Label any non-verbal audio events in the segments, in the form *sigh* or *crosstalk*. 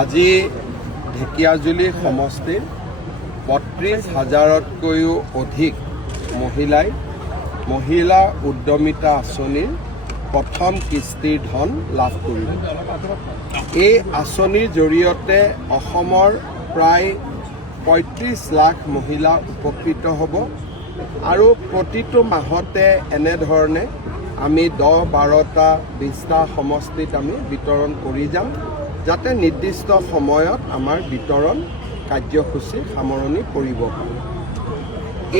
আজি ঢেকীয়াজুলি সমষ্টিৰ বত্ৰিছ হাজাৰতকৈও অধিক মহিলাই মহিলা উদ্যমিতা আঁচনিৰ প্ৰথম কিস্তিৰ ধন লাভ কৰিব এই আঁচনিৰ জৰিয়তে অসমৰ প্ৰায় পঁয়ত্ৰিছ লাখ মহিলা উপকৃত হ'ব আৰু প্ৰতিটো মাহতে এনেধৰণে আমি দহ বাৰটা বিছটা সমষ্টিত আমি বিতৰণ কৰি যাম। যাতে নিৰ্দিষ্ট সময়ত আমাৰ বিতৰণ কাৰ্যসূচী সামৰণি পাৰে।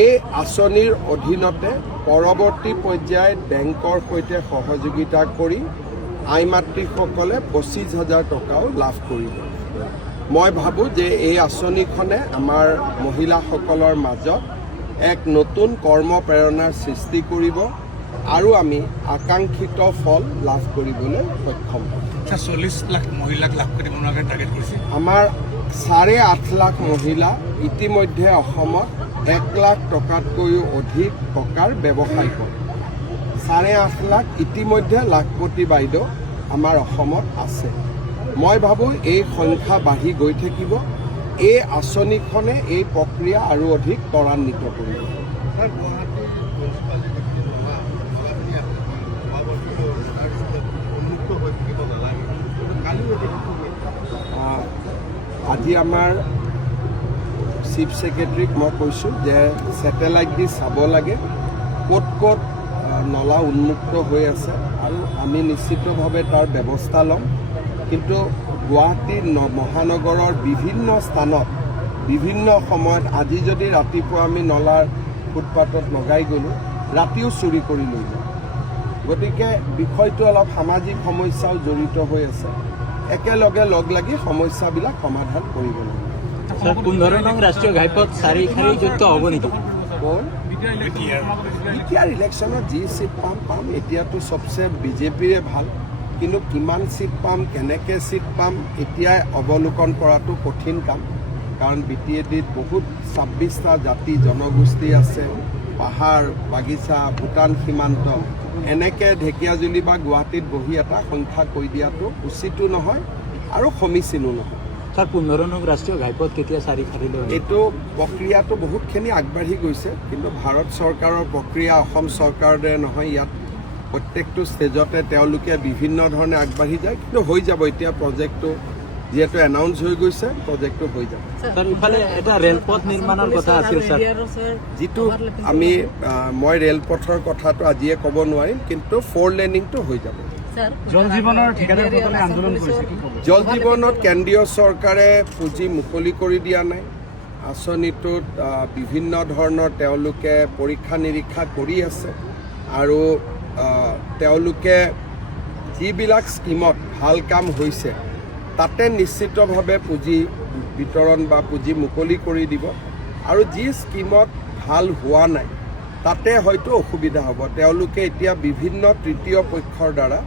এই আঁচনিৰ অধীনতে পৰৱৰ্তী পৰ্যায়ত বেংকৰ সৈতে সহযোগিতা কৰি আই মাতৃসকলে পঁচিছ হাজাৰ টকাও লাভ কৰিব। মই ভাবোঁ যে এই আঁচনিখনে আমাৰ মহিলাসকলৰ মাজত এক নতুন কৰ্ম প্ৰেৰণাৰ সৃষ্টি কৰিব। আৰু আমি আকাংক্ষিত ফল লাভ কৰিবলৈ সক্ষম আচ্ছা চল্লিছ লাখ মহিলাক লাভ কৰিব নোৱাৰাকৈ টাৰ্গেট কৰিছে। আমাৰ চাৰে আঠ লাখ মহিলা ইতিমধ্যে অসমত এক লাখ টকাতকৈও অধিক টকাৰ ব্যৱসায় কৰে। চাৰে আঠ লাখ ইতিমধ্যে লাখপতি বাইদেউ আমাৰ অসমত আছে। মই ভাবোঁ এই সংখ্যা বাঢ়ি গৈ থাকিব। এই আঁচনিখনে এই প্ৰক্ৰিয়া আৰু অধিক ত্বৰান্বিত কৰিব স্যার গুৱাহাটীৰ মিউনিচিপালিটি নলা নলাখিনি আছে খোৱা বস্তু তাৰপিছত উন্মুক্ত হৈ থাকিব নালাগে কিন্তু কালিও এটি শিশু মৃত্যু আহ, আজি আমাৰ চিফ ছেক্ৰেটাৰীক মই কৈছোঁ যে ছেটেলাইট দি চাব লাগে, ক'ত ক'ত নলা উন্মুক্ত হৈ আছে আৰু আমি নিশ্চিতভাৱে তাৰ ব্যৱস্থা ল'ম। কিন্তু গুৱাহাটী মহানগৰৰ বিভিন্ন স্থানত, বিভিন্ন সময়ত আজি যদি ৰাতিপুৱা আমি নলাৰ ফুটপাথত লগাই গ'লোঁ, ৰাতিও চুৰি কৰি লৈ যায় গতিকে বিষয়টো অলপ সামাজিক সমস্যাও জড়িত হৈ আছে। একেলগে লগ লাগি সমস্যাবিলাক সমাধান কৰিব লাগিব স্যার পোন্ধৰ নং ৰাষ্ট্ৰীয় ঘাইপথ চাৰি শাৰী যুক্ত হ'ব নেকি? কোন? এতিয়াৰ ইলেকশ্যনত যি চিট পাম পাম। এতিয়াতো চবচে বিজেপিৰে ভালো। কিন্তু কিমান চিট পাম কেনেকৈ চিট পাম এতিয়াই অৱলোকন কৰাটো কঠিন কাম। কাৰণ বি টি এ ডিত বহুত ছাব্বিছটা জাতি জনগোষ্ঠী আছে। পাহাৰ বাগিচা ভূটান সীমান্ত। এনেকৈ ঢেকীয়াজুলি বা গুৱাহাটীত বহি এটা সংখ্যা কৈ দিয়াটো উচিতো নহয় আৰু সমীচীনো নহয় স্যাৰ পোন্ধৰ নং ৰাষ্ট্ৰীয় ঘাইপথ কেতিয়া চাৰি হ'ব? এইটো প্ৰক্ৰিয়াটো বহুতখিনি আগবাঢ়ি গৈছে কিন্তু ভাৰত চৰকাৰৰ প্ৰক্ৰিয়া অসম চৰকাৰৰ দৰে নহয় ইয়াত প্ৰত্যেকটো ষ্টেজতে তেওঁলোকে বিভিন্ন ধৰণে আগবাঢ়ি যায় কিন্তু হৈ যাব এতিয়া প্ৰজেক্টটো যিহেতু এনাউন্স হৈ গৈছে প্ৰজেক্টটো হৈ যাব। ইফালে এটা ৰেলপথ নিৰ্মাণৰ কথা আছিল স্যাৰ যিটো আমি মই ৰেলপথৰ কথাটো আজিয়ে ক'ব নোৱাৰিম কিন্তু ফ'ৰ লেনিংটো হৈ যাব। জল আন্দোলন কৰিছে কি ক'ব? জল জীৱনত কেন্দ্ৰীয় চৰকাৰে পুঁজি মুকলি কৰি দিয়া নাই। আঁচনিটোত বিভিন্ন ধৰণৰ তেওঁলোকে পৰীক্ষা নিৰীক্ষা কৰি আছে আৰু তেওঁলোকে যিবিলাক স্কীমত ভালো কাম হৈছে তাতে নিশ্চিতভাৱে পুঁজি বিতৰণ বা পুঁজি মুকলি কৰি দিব। আৰু যি স্কীমত ভালো হোৱা নাই তাতে হয়তো অসুবিধা হ'ব। তেওঁলোকে এতিয়া বিভিন্ন তৃতীয় পক্ষৰ দ্বাৰা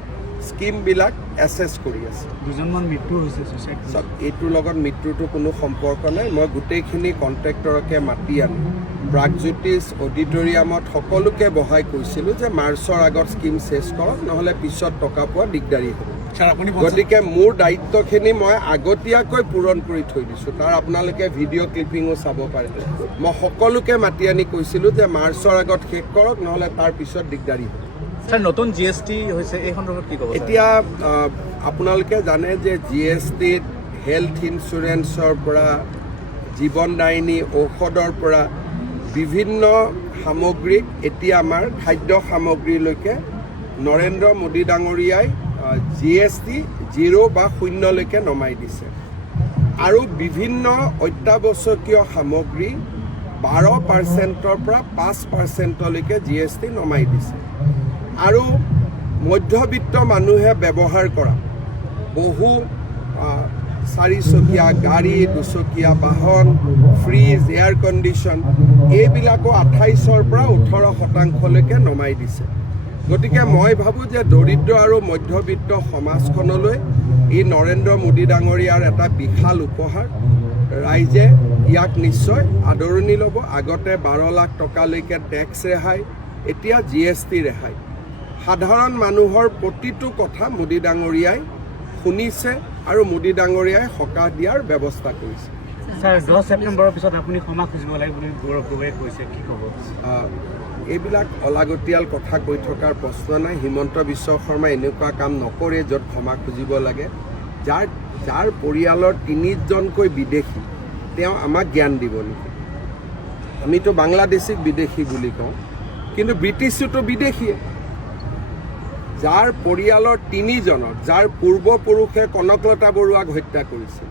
স্কীমবিলাক এছেছ কৰি আছে। দুজনমান মৃত্যু হৈছে এইটোৰ লগত মৃত্যুটো কোনো সম্পৰ্ক নাই। মই গোটেইখিনি কণ্ট্ৰেক্টৰকে মাতি আনি প্ৰাগজ্যোতিষ অডিটৰিয়ামত সকলোকে বহাই কৈছিলোঁ যে মাৰ্চৰ আগত স্কীম চেছ কৰক নহ'লে পিছত টকা পোৱা দিগদাৰী হ'ব। গতিকে মোৰ দায়িত্বখিনি মই আগতীয়াকৈ পূৰণ কৰি থৈ দিছোঁ। তাৰ আপোনালোকে ভিডিঅ' ক্লিপিঙো চাব পাৰে। মই সকলোকে মাতি আনি কৈছিলোঁ যে মাৰ্চৰ আগত শেষ কৰক নহ'লে তাৰ পিছত দিগদাৰী হ'ব। নতুন জি এছ টি হৈছে এই সন্দৰ্ভত কি ক'ব এতিয়া আপোনালোকে জানে যে জি এছ টিত হেল্থ ইঞ্চুৰেঞ্চৰ পৰা জীৱনদায়িনী ঔষধৰ পৰা বিভিন্ন সামগ্ৰীক এতিয়া আমাৰ খাদ্য সামগ্ৰীলৈকে নৰেন্দ্ৰ মোদী ডাঙৰীয়াই জি এছ টি জিৰ' বা শূন্যলৈকে নমাই দিছে। আৰু বিভিন্ন অত্যাৱশ্যকীয় সামগ্ৰী বাৰ পাৰ্চেণ্টৰ পৰা পাঁচ পাৰ্চেণ্টলৈকে জি এছ টি নমাই দিছে। আৰু মধ্যবিত্ত মানুহে ব্যৱহাৰ কৰা বহু চাৰিচকীয়া গাড়ী, দুচকীয়া বাহন, ফ্ৰিজ, এয়াৰ কণ্ডিশ্যন, এইবিলাকো আঠাইছৰ পৰা ওঠৰ শতাংশলৈকে নমাই দিছে। গতিকে মই ভাবোঁ যে দৰিদ্ৰ আৰু মধ্যবিত্ত সমাজখনলৈ ই নৰেন্দ্ৰ মোদী ডাঙৰীয়াৰ এটা বিশাল উপহাৰ। ৰাইজে ইয়াক নিশ্চয় আদৰণি ল'ব। আগতে বাৰ লাখ টকালৈকে টেক্স ৰেহাই এতিয়া জি এছ টি ৰেহাই। সাধাৰণ মানুহৰ প্ৰতিটো কথা মোদী ডাঙৰীয়াই শুনিছে আৰু মোদী ডাঙৰীয়াই সকাহ দিয়াৰ ব্যৱস্থা কৰিছে। ছাৰ দহ ছেপ্টেম্বৰৰ পিছত আপুনি ক্ষমা খুজিব লাগে বুলি গৌৰৱ গগৈয়ে কৈছে। কি ক'ব? এইবিলাক অলাগতিয়াল কথা কৈ থকাৰ প্ৰশ্ন নাই। হিমন্ত বিশ্ব শৰ্মাই এনেকুৱা কাম নকৰে য'ত ক্ষমা খুজিব লাগে। যাৰ যাৰ পৰিয়ালৰ তিনিজনকৈ বিদেশি, তেওঁ আমাক জ্ঞান দিব নেকি? আমিতো বাংলাদেশীক বিদেশি বুলি কওঁ, কিন্তু ব্ৰিটিছটোতো বিদেশীয়ে। যাৰ পৰিয়ালৰ তিনিজনক যাৰ পূৰ্বপুৰুষে কনকলতা বৰুৱাক হত্যা কৰিছিল,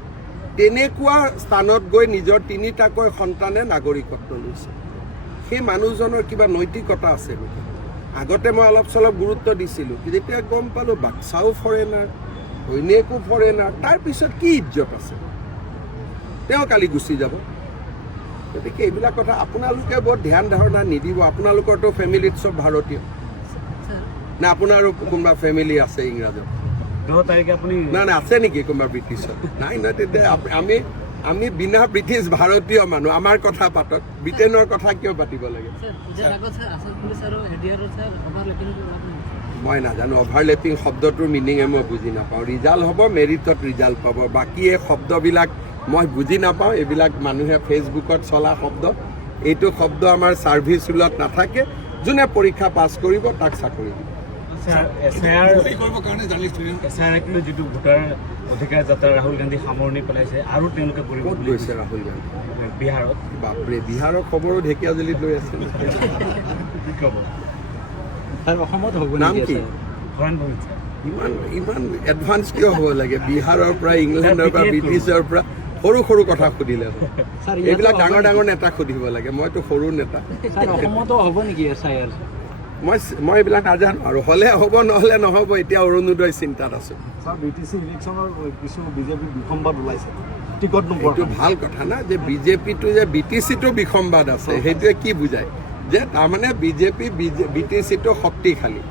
তেনেকুৱা স্থানত গৈ নিজৰ তিনিটাকৈ সন্তানে নাগৰিকত্ব লৈছে। সেই মানুহজনৰ কিবা নৈতিকতা আছে নেকি? আগতে মই অলপ চলপ গুৰুত্ব দিছিলোঁ যেতিয়া গম পালোঁ বাচ্চাও ফৰেনাৰ ঘৈণীয়েকো ফৰেনাৰ তাৰপিছত কি ইজ্জত আছে? তেওঁ কালি গুচি যাব। গতিকে এইবিলাক কথা আপোনালোকে বৰ ধ্যান ধাৰণা নিদিব আপোনালোকৰতো ফেমিলিত চব ভাৰতীয়। নে আপোনাৰো কোনোবা ফেমিলি আছে ইংৰাজত দহ তাৰিখে আপুনি নাই নাই আছে নেকি কোনোবা ব্ৰিটিছত নাই নাই তেতিয়া আমি আমি বিনা ব্ৰিটিছ ভাৰতীয় মানুহ আমাৰ কথা পাতক। ব্ৰিটেইনৰ কথা কিয় পাতিব লাগে? মই নাজানো অভাৰলেপিং শব্দটোৰ মিনিঙে মই বুজি নাপাওঁ। ৰিজাল্ট হ'ব মেৰিটত ৰিজাল্ট পাব। বাকী এই শব্দবিলাক মই বুজি নাপাওঁ এইবিলাক মানুহে ফেচবুকত চলা শব্দ। এইটো শব্দ আমাৰ ছাৰ্ভিচ ৰুলত নাথাকে। যোনে পৰীক্ষা পাছ কৰিব তাক চাকৰি দিব। যিটো ভোটাৰ অধিকাৰ যাত্ৰা ৰাহুল গান্ধী সামৰণি পেলাইছে আৰু তেওঁলোকে কৰিব গৈছে ৰাহুল গান্ধী? বিহাৰত। বাপৰে বিহাৰৰ খবৰো ঢেকীয়াজুলিত লৈ আছে। কি ক'ব? অসমত হ'ব নাম কি? ইমান ইমান এডভান্স কিয় হ'ব লাগে? বিহাৰৰ পৰা ইংলেণ্ডৰ পৰা *laughs* ব্ৰিটিছৰ পৰা সৰু সৰু কথা সুধিলে এইবিলাক ডাঙৰ ডাঙৰ নেতাক সুধিব লাগে। মইতো সৰু নেতা। অসমতো হ'ব নেকি এছ আই আৰ মই মই এইবিলাক নাজানো আৰু হ'লে হ'ব নহ'লে নহ'ব এতিয়া অৰুণোদয় চিন্তাত আছোঁ। কিছু বিজেপিৰ বিসম্বাদ ওলাইছে। এইটো ভালো কথা না যে বিজেপিটো যে বি টি চিটো বিসম্বাদ আছে সেইটোৱে কি বুজায়? যে তাৰমানে বিজেপি বি টি চিটো শক্তিশালী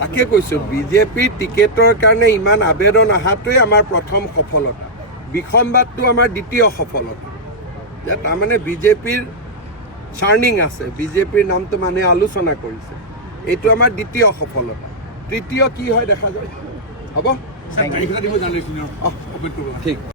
তাকে কৈছোঁ বিজেপিৰ টিকেটৰ কাৰণে ইমান আবেদন অহাটোৱে আমাৰ প্ৰথম সফলতা। বিসম্বাদটো আমাৰ দ্বিতীয় সফলতা। যে তাৰমানে বিজেপিৰ চাৰ্ণিং আছে বিজেপিৰ নামটো মানুহে আলোচনা কৰিছে। এইটো আমাৰ দ্বিতীয় সফলতা। তৃতীয় কি হয় দেখা যায়। হ'ব? ঠিক।